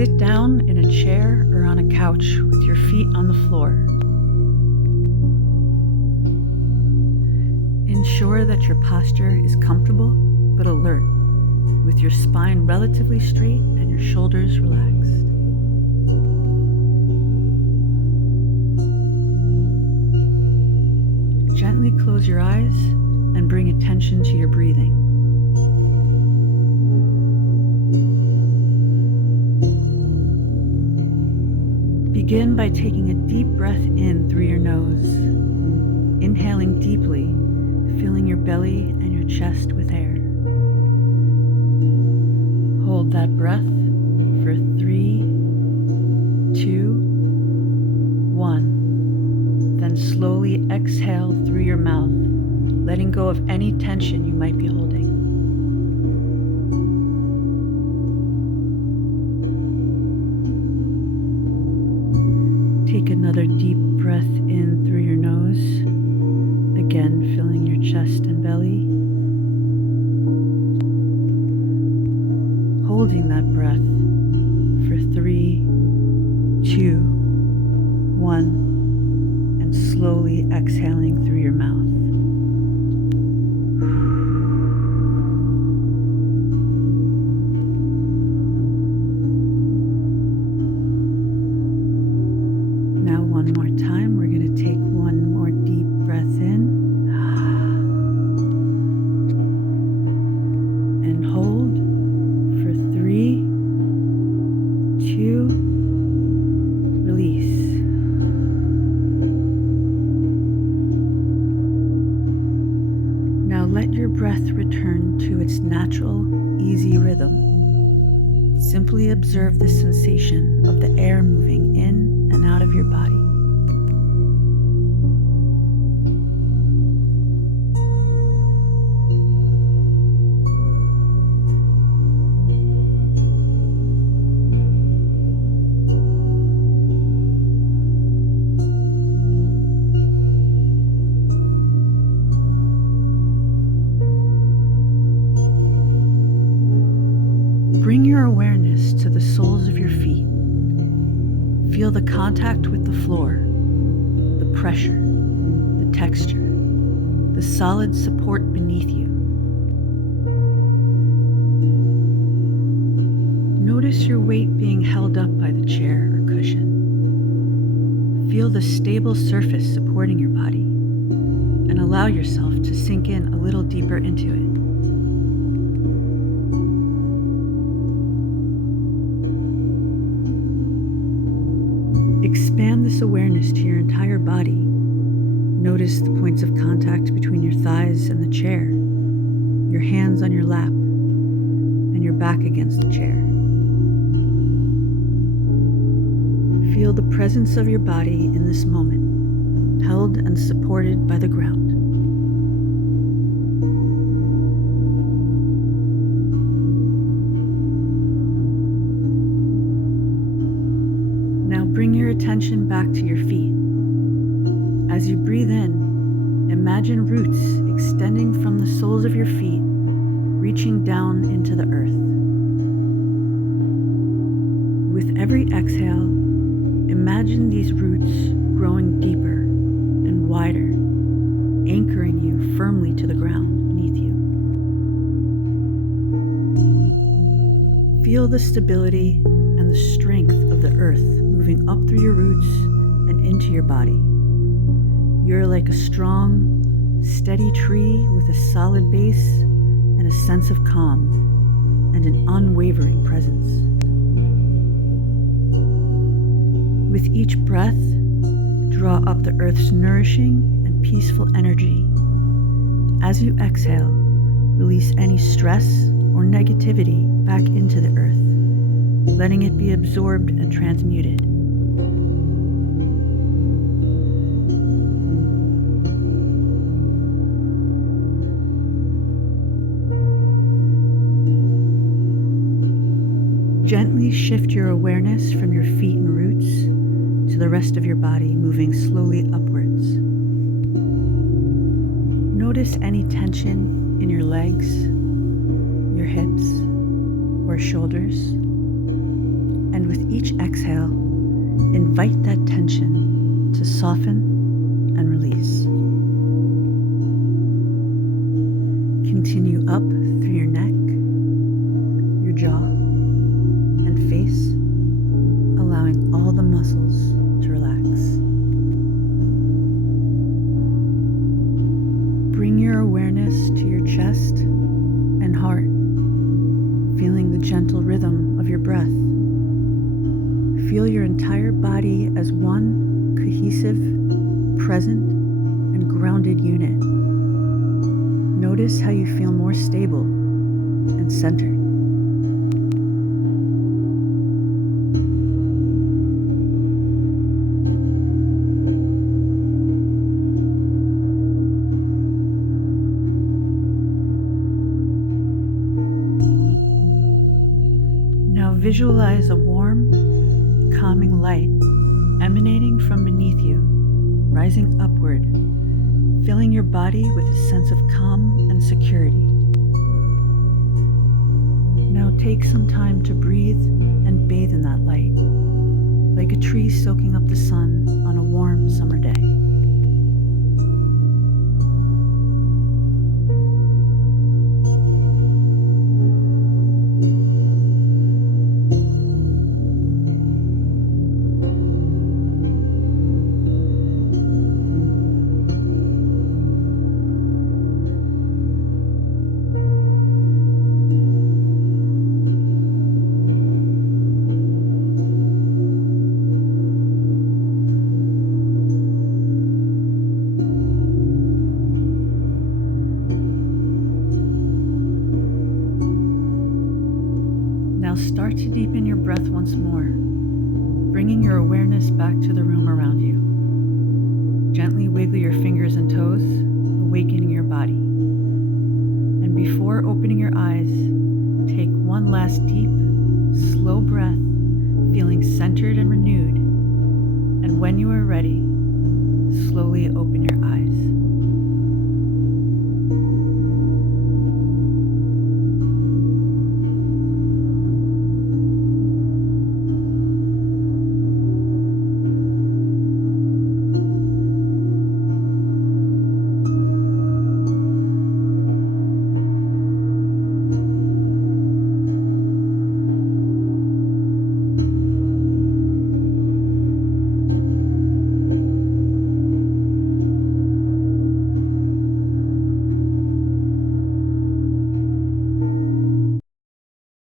Sit down in a chair or on a couch with your feet on the floor. Ensure that your posture is comfortable but alert, with your spine relatively straight and your shoulders relaxed. Gently close your eyes and bring attention to your breathing. Begin by taking a deep breath in through your nose, inhaling deeply, filling your belly and your chest with air. Hold that breath for 3, 2, 1. Then slowly exhale through your mouth, letting go of any tension you might be holding. Take another deep breath in through your nose, again filling your chest and belly. Holding that breath for 3, 2, 1, and slowly exhaling through your mouth. Now one more time, we're going to take one more deep breath in and hold for 3, 2, release. Now let your breath return to its natural, easy rhythm. Simply observe the sensation of the air moving in and out of your body. Bring your awareness to the soles of your feet. Feel the contact with the floor, the pressure, the texture, the solid support beneath you. Notice your weight being held up by the chair or cushion. Feel the stable surface supporting your body, and allow yourself to sink in a little deeper into it. Expand this awareness to your entire body. Notice the points of contact between your thighs and the chair, your hands on your lap, and your back against the chair. Feel the presence of your body in this moment, held and supported by the ground. Now bring your attention back to your feet. As you breathe in, imagine roots extending from the soles of your feet, reaching down into the earth. With every exhale, imagine these roots growing deeper and wider, anchoring you firmly to the ground beneath you. Feel the stability and the strength of the earth moving up through your roots and into your body. You're like a strong, steady tree with a solid base and a sense of calm and an unwavering presence. With each breath, draw up the earth's nourishing and peaceful energy. As you exhale, release any stress or negativity back into the earth, letting it be absorbed and transmuted. Gently shift your awareness from your feet and roots to the rest of your body, moving slowly upwards. Notice any tension in your legs, your hips, or shoulders. And with each exhale, invite that tension to soften and release. Continue up through your neck, your jaw, and face, allowing all the muscles to relax. Bring your awareness to your chest and heart, feeling the gentle rhythm of your breath. Feel your entire body as one cohesive, present, and grounded unit. Notice how you feel more stable and centered. Now visualize a warm, calming light emanating from beneath you, rising upward, filling your body with a sense of calm and security. Now take some time to breathe and bathe in that light, like a tree soaking up the sun on a warm summer day. Now start to deepen your breath once more, bringing your awareness back to the room around you. Gently wiggle your fingers and toes, awakening your body. And before opening your eyes, take one last deep, slow breath, feeling centered and renewed. And when you are ready, slowly open your eyes.